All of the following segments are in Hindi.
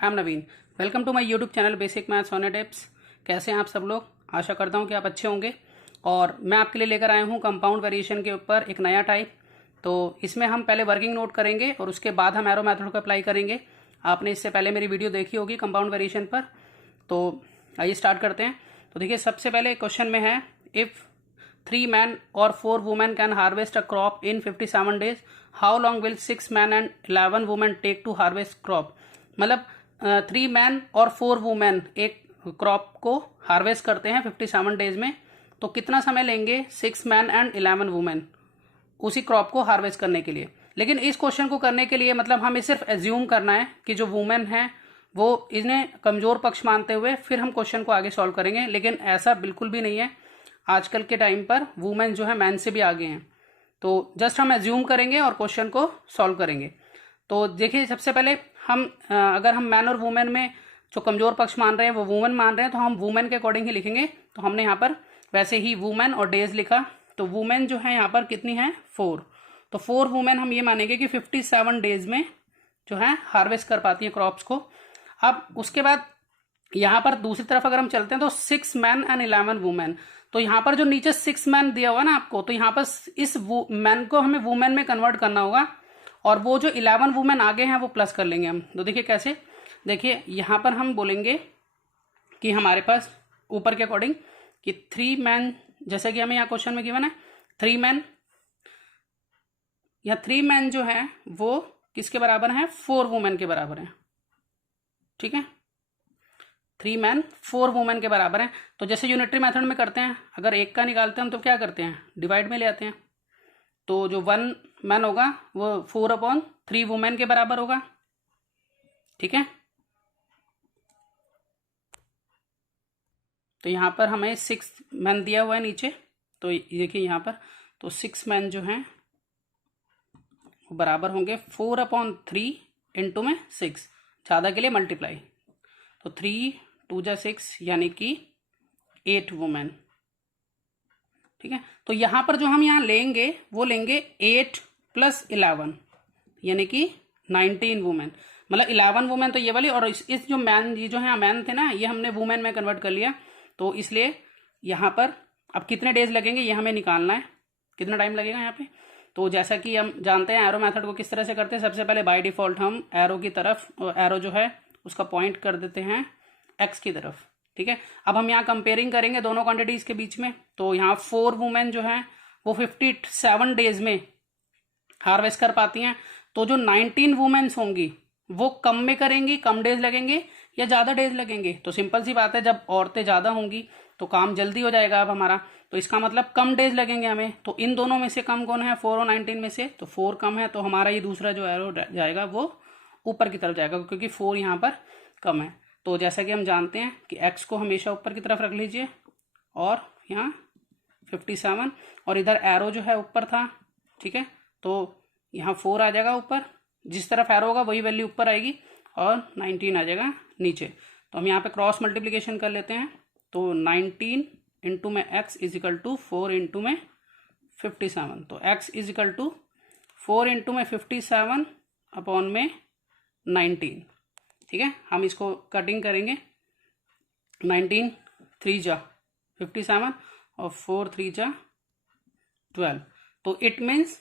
I am Naveen. Welcome to my YouTube channel basic maths on tips. कैसे हैं आप सब लोग? आशा करता हूं कि आप अच्छे होंगे। और मैं आपके लिए लेकर आया हूं कंपाउंड वेरिएशन के ऊपर एक नया टाइप। तो इसमें हम पहले वर्किंग नोट करेंगे और उसके बाद हम एरो मेथड को अप्लाई करेंगे। आपने इससे पहले मेरी वीडियो देखी होगी कंपाउंड वेरिएशन पर। तो आइए स्टार्ट करते हैं। तो देखिए, सबसे पहले क्वेश्चन में है, if 3 men or 4 women can harvest a crop in 57 days, how long will 6 men and 11 women take to harvest crop? मतलब 3 men और 4 women एक क्रॉप को हार्वेस्ट करते हैं 57 डेज में, तो कितना समय लेंगे 6 men एंड 11 वुमेन उसी क्रॉप को हार्वेस्ट करने के लिए। लेकिन इस क्वेश्चन को करने के लिए मतलब हमें सिर्फ एज्यूम करना है कि जो वुमेन है वो इन्हें कमजोर पक्ष मानते हुए फिर हम क्वेश्चन को आगे सॉल्व करेंगे। लेकिन ऐसा बिल्कुल भी नहीं है। आजकल के टाइम पर वुमेन जो है मैन से भी आगे हैं। तो जस्ट हम एज्यूम करेंगे और क्वेश्चन को सॉल्व करेंगे। तो देखिए, सबसे पहले हम अगर हम मैन और वुमेन में जो कमजोर पक्ष मान रहे हैं वो वुमेन मान रहे हैं, तो हम वुमेन के अकॉर्डिंग ही लिखेंगे। तो हमने यहाँ पर वैसे ही वुमेन और डेज लिखा। तो वुमेन जो है यहाँ पर कितनी है? 4। तो 4 वुमेन हम ये मानेंगे कि 57 डेज में जो है हार्वेस्ट कर पाती है क्रॉप्स को। अब उसके बाद यहाँ पर दूसरी तरफ अगर हम चलते हैं तो 6 मैन एंड 11 वुमेन। तो यहाँ पर जो नीचे 6 मैन दिया हुआ ना आपको, तो यहाँ पर इस मैन को हमें वुमेन में कन्वर्ट करना होगा और वो जो 11 वुमेन आगे हैं वो प्लस कर लेंगे हम। तो देखिए कैसे, देखिए यहाँ पर हम बोलेंगे कि हमारे पास ऊपर के अकॉर्डिंग कि 3 मैन, जैसे कि हमें यहाँ क्वेश्चन में गिवन है 3 मैन, या 3 मैन जो है वो किसके बराबर है? 4 वुमेन के बराबर है। ठीक है, 3 मैन 4 वुमेन के बराबर हैं। तो जैसे यूनिटरी मेथड में करते हैं, अगर एक का निकालते हैं हम तो क्या करते हैं? डिवाइड में ले आते हैं। तो जो 1 मैन होगा वो 4/3 वुमेन के बराबर होगा। ठीक है, तो यहाँ पर हमें 6 मैन दिया हुआ है नीचे। तो देखिए यहाँ पर तो 6 मैन जो हैं वो बराबर होंगे 4/3 इंटू में 6, ज़्यादा के लिए मल्टीप्लाई। तो 3 2 जा 6 यानी कि 8 वुमेन। ठीक है, तो यहां पर जो हम यहां लेंगे वो लेंगे 8 + 11 यानी कि 19 वुमेन। मतलब 11 वुमेन तो ये वाली, और इस जो मैन, ये जो है मैन थे ना, ये हमने वुमेन में कन्वर्ट कर लिया। तो इसलिए यहाँ पर अब कितने डेज लगेंगे ये हमें निकालना है, कितना टाइम लगेगा यहाँ पे। तो जैसा कि हम जानते हैं एरो मेथड को किस तरह से करते हैं, सबसे पहले बाय डिफॉल्ट हम एरो की तरफ, एरो जो है उसका पॉइंट कर देते हैं एक्स की तरफ। ठीक है, अब हम यहाँ कंपेयरिंग करेंगे दोनों क्वांटिटीज के बीच में। तो यहाँ 4 वुमेन जो है वो 57 डेज में हार्वेस्ट कर पाती हैं। तो जो 19 वुमेन्स होंगी वो कम में करेंगी, कम डेज लगेंगे या ज्यादा डेज लगेंगे? तो सिंपल सी बात है, जब औरतें ज्यादा होंगी तो काम जल्दी हो जाएगा अब हमारा। तो इसका मतलब कम डेज लगेंगे हमें। तो इन दोनों में से कम कौन है? 4 और 19 में से तो 4 कम है। तो हमारा ये दूसरा जो एरो जाएगा वो ऊपर की तरफ जाएगा, क्योंकि 4 यहाँ पर कम है। तो जैसा कि हम जानते हैं कि x को हमेशा ऊपर की तरफ रख लीजिए, और यहाँ 57 और इधर एरो जो है ऊपर था। ठीक है, तो यहाँ 4 आ जाएगा ऊपर, जिस तरफ एरो होगा वही वैल्यू ऊपर आएगी, और 19 आ जाएगा नीचे। तो हम यहाँ पे क्रॉस मल्टीप्लीकेशन कर लेते हैं। तो 19 इंटू में x = 4 इंटू में 57। तो x = 4 इंटू में 57 अपॉन में 19। ठीक है, हम इसको कटिंग करेंगे। 19 3 जा 57 और 4 3 जा 12। तो इट मीन्स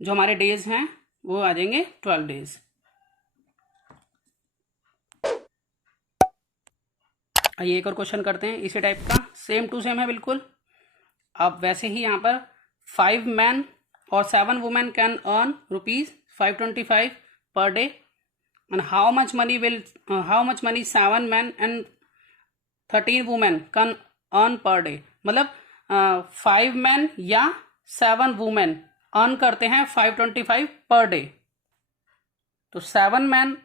जो हमारे डेज हैं वो आ जाएंगे 12 डेज। आइए एक और क्वेश्चन करते हैं इसी टाइप का, सेम टू सेम है बिल्कुल। अब वैसे ही यहाँ पर 5 मैन और 7 women can earn ₹525 per day, and how much money 7 men and 13 women can earn per day? मतलब 5 men या 7 women अर्न करते हैं 525 पर डे। तो 7 men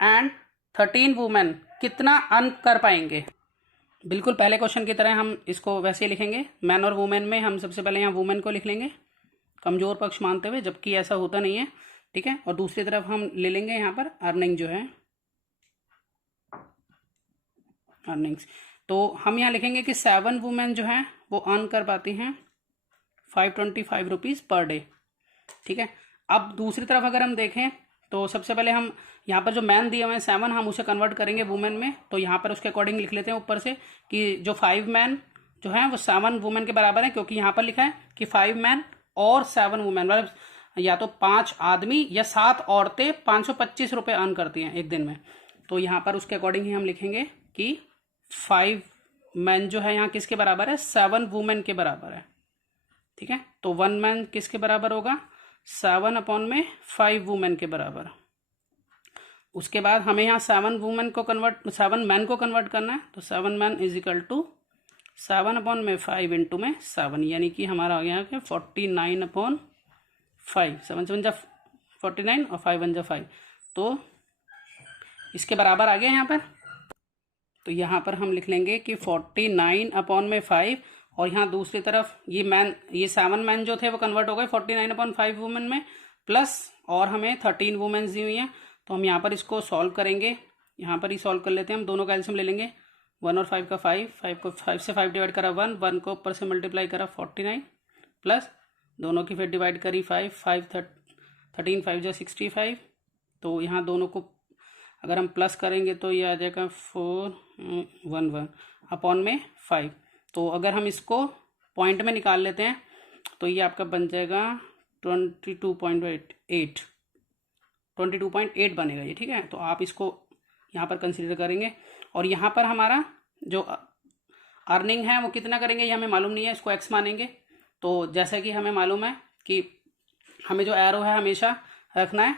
एंड 13 women कितना अर्न कर पाएंगे? बिल्कुल पहले क्वेश्चन की तरह हम इसको वैसे ही लिखेंगे। मैन और वुमेन में हम सबसे पहले यहाँ वुमेन को लिख लेंगे कमजोर पक्ष मानते हुए, जबकि ऐसा होता नहीं है। ठीक है, और दूसरी तरफ हम ले लेंगे यहाँ पर अर्निंग जो है, अर्निंग्स। तो हम यहाँ लिखेंगे कि 7 वुमेन जो है वो अर्न कर पाती हैं 525 रुपीज़ पर डे। ठीक है, अब दूसरी तरफ अगर हम देखें तो सबसे पहले हम यहाँ पर जो मैन दिए हुए हैं 7, हम उसे कन्वर्ट करेंगे वुमेन में। तो यहाँ पर उसके अकॉर्डिंग लिख लेते हैं ऊपर से कि जो 5 मैन जो है वो 7 वुमेन के बराबर है, क्योंकि यहाँ पर लिखा है कि 5 मैन और 7 वुमेन, मतलब या तो 5 आदमी या 7 औरतें 525 रुपये अर्न करती हैं एक दिन में। तो यहाँ पर उसके अकॉर्डिंग ही हम लिखेंगे कि 5 मैन जो है यहाँ किसके बराबर है, 7 वुमेन के बराबर है। ठीक है, तो 1 मैन किसके बराबर होगा, 7/5 वुमेन के बराबर। उसके बाद हमें यहाँ 7 मैन को कन्वर्ट करना है। तो 7 man is equal to 7/5 into में 7, यानी कि हमारा आ गया 49/5। 7 7 जा 49 और 5 1 जा 5, तो इसके बराबर आ गया यहाँ पर। तो यहाँ पर हम लिख लेंगे कि 49/5, और यहाँ दूसरी तरफ ये 7 मैन जो थे वो कन्वर्ट हो गए 49/5 वुमेन में, प्लस और हमें 13 वुमेन्स दी हुई हैं। तो हम यहाँ पर इसको सॉल्व करेंगे, यहाँ पर ही सॉल्व कर लेते हैं हम। दोनों का एलसीएम ले लेंगे, 1 और 5 का 5 को 5 से 5 डिवाइड करा 1 को ऊपर से मल्टीप्लाई करा 49, प्लस दोनों की फिर डिवाइड करी 5 13 5 जा 65। तो यहाँ दोनों को अगर हम प्लस करेंगे तो ये आ जाएगा 411/5। तो अगर हम इसको पॉइंट में निकाल लेते हैं तो ये आपका बन जाएगा 22.8 बनेगा ये। ठीक है, तो आप इसको यहाँ पर कंसीडर करेंगे। और यहाँ पर हमारा जो अर्निंग है वो कितना करेंगे ये हमें मालूम नहीं है, इसको एक्स मानेंगे। तो जैसा कि हमें मालूम है कि हमें जो एरो है हमेशा रखना है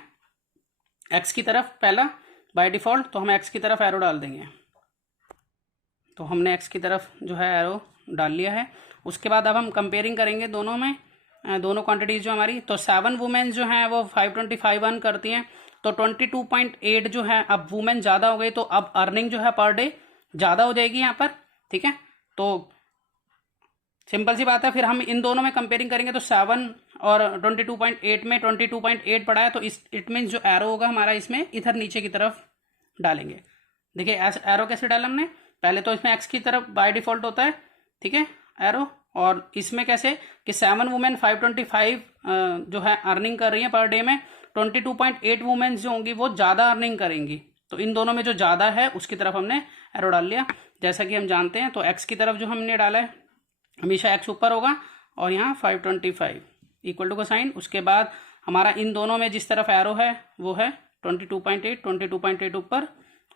एक्स की तरफ पहला बाय डिफ़ॉल्ट, तो हम एक्स की तरफ एरो डाल देंगे। तो हमने एक्स की तरफ जो है एरो डाल लिया है। उसके बाद अब हम कंपेयरिंग करेंगे दोनों में, दोनों क्वांटिटीज़ जो हमारी। तो 7 वुमेन जो हैं वो 525 अर्न करती हैं, तो 22.8 जो है, अब वुमेन ज़्यादा हो गई तो अब अर्निंग जो है पर डे ज़्यादा हो जाएगी यहाँ पर। ठीक है, तो सिंपल सी बात है। फिर हम इन दोनों में कंपेयरिंग करेंगे तो 7 और 22.8 में 22.8 पड़ा है, तो इट मीन्स जो एरो होगा हमारा इसमें इधर नीचे की तरफ डालेंगे। देखिए एरो कैसे डाला हमने, पहले तो इसमें एक्स की तरफ बाय डिफ़ॉल्ट होता है, ठीक है, एरो। और इसमें कैसे कि 7 वुमेन 525 जो है अर्निंग कर रही है पर डे में, 22.8 वुमेन जो होंगी वो ज़्यादा अर्निंग करेंगी। तो इन दोनों में जो ज़्यादा है उसकी तरफ हमने एरो डाल लिया। जैसा कि हम जानते हैं तो एक्स की तरफ जो हमने डाला है हमेशा एक्स ऊपर होगा, और यहाँ 525 इक्वल टू का साइन। उसके बाद हमारा इन दोनों में जिस तरफ एरो है वो है 22.8 ऊपर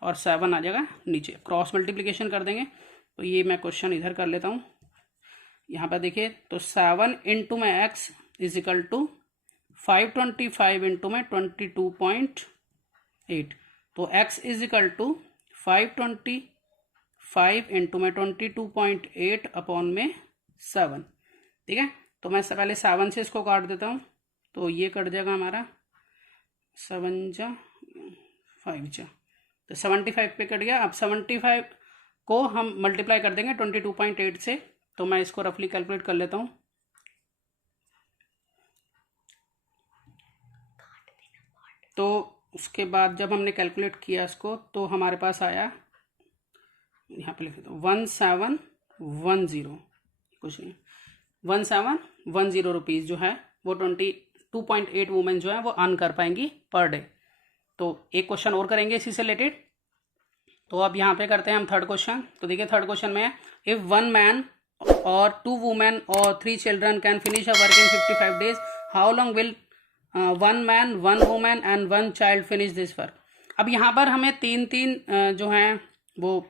और 7 आ जाएगा नीचे। क्रॉस मल्टीप्लिकेशन कर देंगे। तो ये मैं क्वेश्चन इधर कर लेता हूँ। यहाँ पर देखिए, तो 7 इंटू में X is equal to 525 into में 22.8। तो X is equal to 525 into में 22.8 अपॉन में 7। ठीक है, तो मैं पहले 7 से इसको काट देता हूँ, तो ये कट जाएगा हमारा 7 जा 5 जा, तो 75 पे कट गया। अब 75 को हम मल्टीप्लाई कर देंगे 22.8 से। तो मैं इसको रफली कैलकुलेट कर लेता हूँ। तो उसके बाद जब हमने कैलकुलेट किया इसको तो हमारे पास आया, यहाँ पे लिख देता हूँ 1710, कुछ नहीं, 1710 रुपीज़ जो है वो 22.8 वुमेन जो है वो अर्न कर पाएंगी पर डे। तो एक क्वेश्चन और करेंगे इसी से रिलेटेड। तो अब यहाँ पे करते हैं हम थर्ड क्वेश्चन। तो देखिए थर्ड क्वेश्चन में इफ 1 मैन और 2 वुमेन और 3 children can finish a work in 55 days, how long will 1 man 1 women and 1 child finish this work. अब यहाँ पर हमें तीन जो हैं वो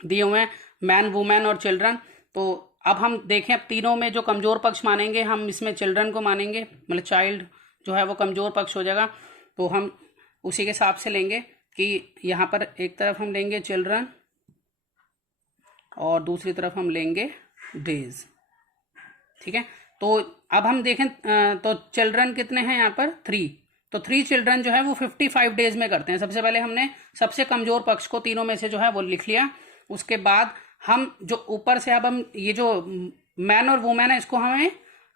दिए हुए हैं, मैन वुमेन और चिल्ड्रन। तो अब हम देखें, अब तीनों में जो कमज़ोर पक्ष मानेंगे हम इसमें चिल्ड्रन को मानेंगे, मतलब चाइल्ड जो है वो कमज़ोर पक्ष हो जाएगा। तो हम उसी के हिसाब से लेंगे कि यहाँ पर एक तरफ हम लेंगे चिल्ड्रन और दूसरी तरफ हम लेंगे डेज। ठीक है, तो अब हम देखें तो चिल्ड्रन कितने हैं यहाँ पर 3। तो 3 चिल्ड्रन जो है वो 55 डेज में करते हैं। सबसे पहले हमने सबसे कमज़ोर पक्ष को तीनों में से जो है वो लिख लिया। उसके बाद हम जो ऊपर से अब हम ये जो मैन और वुमेन है इसको हमें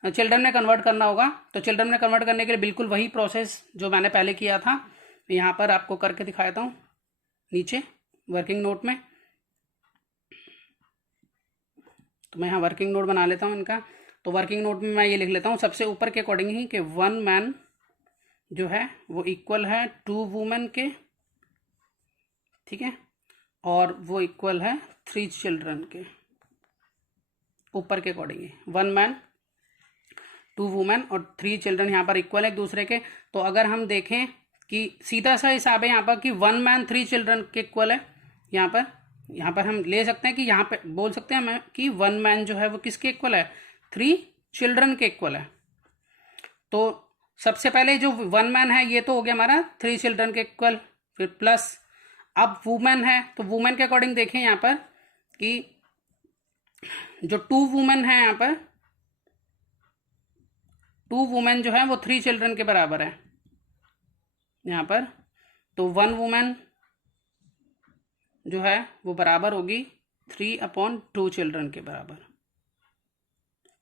चिल्ड्रन में कन्वर्ट करना होगा। तो चिल्ड्रन में कन्वर्ट करने के लिए बिल्कुल वही प्रोसेस जो मैंने पहले किया था यहाँ पर आपको करके दिखाता हूँ नीचे वर्किंग नोट में। तो मैं यहाँ वर्किंग नोट बना लेता हूँ इनका। तो वर्किंग नोट में मैं ये लिख लेता हूँ सबसे ऊपर के अकॉर्डिंग ही कि 1 मैन जो है वो इक्वल है 2 वुमेन के, ठीक है, और वो इक्वल है 3 चिल्ड्रन के, ऊपर के अकॉर्डिंग 1 मैन 2 वुमेन और 3 चिल्ड्रन यहाँ पर इक्वल है एक दूसरे के। तो अगर हम देखें कि सीधा सा हिसाब है यहाँ पर कि 1 मैन 3 चिल्ड्रन के इक्वल है, यहाँ पर हम ले सकते हैं कि यहाँ पे बोल सकते हैं मैं कि 1 मैन जो है वो किसके इक्वल है, 3 चिल्ड्रन के इक्वल है। तो सबसे पहले जो 1 मैन है ये तो हो गया हमारा 3 चिल्ड्रन के इक्वल, फिर प्लस अब वुमेन है तो वुमेन के अकॉर्डिंग देखें यहाँ पर कि जो 2 वुमेन है यहाँ पर 2 वुमेन जो है वो 3 चिल्ड्रन के बराबर है यहाँ पर। तो 1 वुमेन जो है वो बराबर होगी 3/2 चिल्ड्रन के बराबर,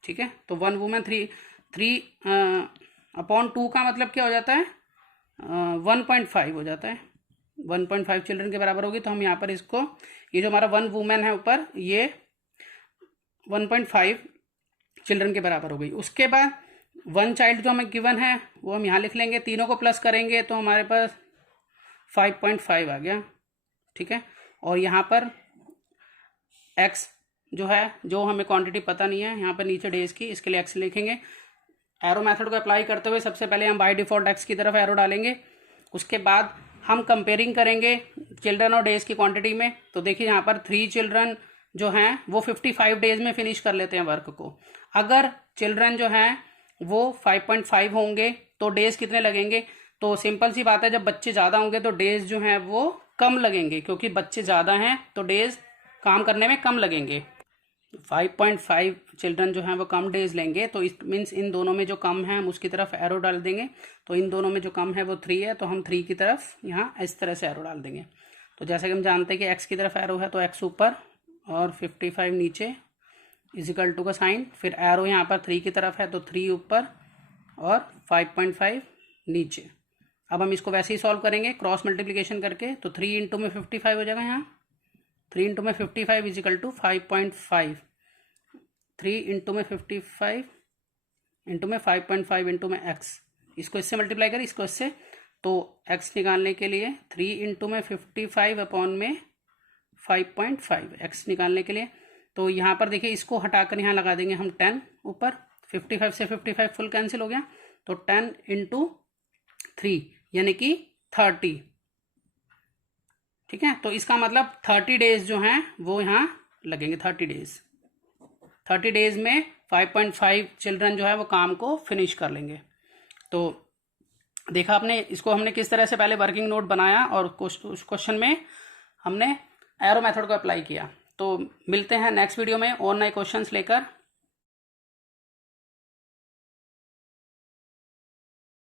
ठीक है। तो 1 वुमेन 3/2 का मतलब क्या हो जाता है, 1.5 हो जाता है, 1.5 चिल्ड्रन के बराबर होगी। तो हम यहाँ पर इसको, ये जो हमारा 1 वुमेन है ऊपर, ये 1.5 चिल्ड्रन के बराबर हो गई। उसके बाद 1 चाइल्ड जो हमें गिवन है वो हम यहाँ लिख लेंगे, तीनों को प्लस करेंगे तो हमारे पास 5.5 आ गया, ठीक है। और यहाँ पर x जो है, जो हमें क्वांटिटी पता नहीं है यहाँ पर नीचे डेज की, इसके लिए x लिखेंगे। एरो मेथड को अप्लाई करते हुए सबसे पहले हम बाय डिफॉल्ट x की तरफ एरो डालेंगे, उसके बाद हम कंपेयरिंग करेंगे चिल्ड्रन और डेज की क्वांटिटी में। तो देखिए यहाँ पर 3 चिल्ड्रन जो हैं वो 55 डेज में फिनिश कर लेते हैं वर्क को। अगर चिल्ड्रन जो हैं वो 5.5 होंगे तो डेज कितने लगेंगे, तो सिंपल सी बात है, जब बच्चे ज़्यादा होंगे तो डेज जो हैं वो कम लगेंगे, क्योंकि बच्चे ज़्यादा हैं तो डेज काम करने में कम लगेंगे। 5.5 चिल्ड्रन जो हैं वो कम डेज लेंगे, तो इट मीन्स इन दोनों में जो कम है हम उसकी तरफ एरो डाल देंगे। तो इन दोनों में जो कम है वो 3 है, तो हम 3 की तरफ यहाँ इस तरह से एरो डाल देंगे। तो जैसे कि हम जानते हैं कि x की तरफ एरो है तो x ऊपर और 55 नीचे इजिकल टू का साइन, फिर एरो यहाँ पर 3 की तरफ है तो 3 ऊपर और 5.5 नीचे। अब हम इसको वैसे ही सॉल्व करेंगे क्रॉस मल्टीप्लिकेशन करके, तो 3 इंटू में 55 हो जाएगा, यहाँ 3 इंटू में 55 इजिकल टू 5.5, 3 इंटू में 55 इंटू में 5.5 इंटू में x, इसको इससे मल्टीप्लाई करें, इसको इससे, तो x निकालने के लिए 3 इंटू में 55 अपॉन में 5.5 x निकालने के लिए। तो यहाँ पर देखिए इसको हटाकर यहाँ लगा देंगे हम 10 ऊपर, 55 से 55 फुल कैंसिल हो गया, तो 10 इंटू 3 यानी कि 30, ठीक है। तो इसका मतलब 30 डेज जो हैं वो यहाँ लगेंगे, 30 डेज में 5.5 चिल्ड्रन जो है वो काम को फिनिश कर लेंगे। तो देखा आपने, इसको हमने किस तरह से पहले वर्किंग नोट बनाया और उस क्वेश्चन में हमने एरो मेथड को अप्लाई किया। तो मिलते हैं नेक्स्ट वीडियो में और नए क्वेश्चंस लेकर।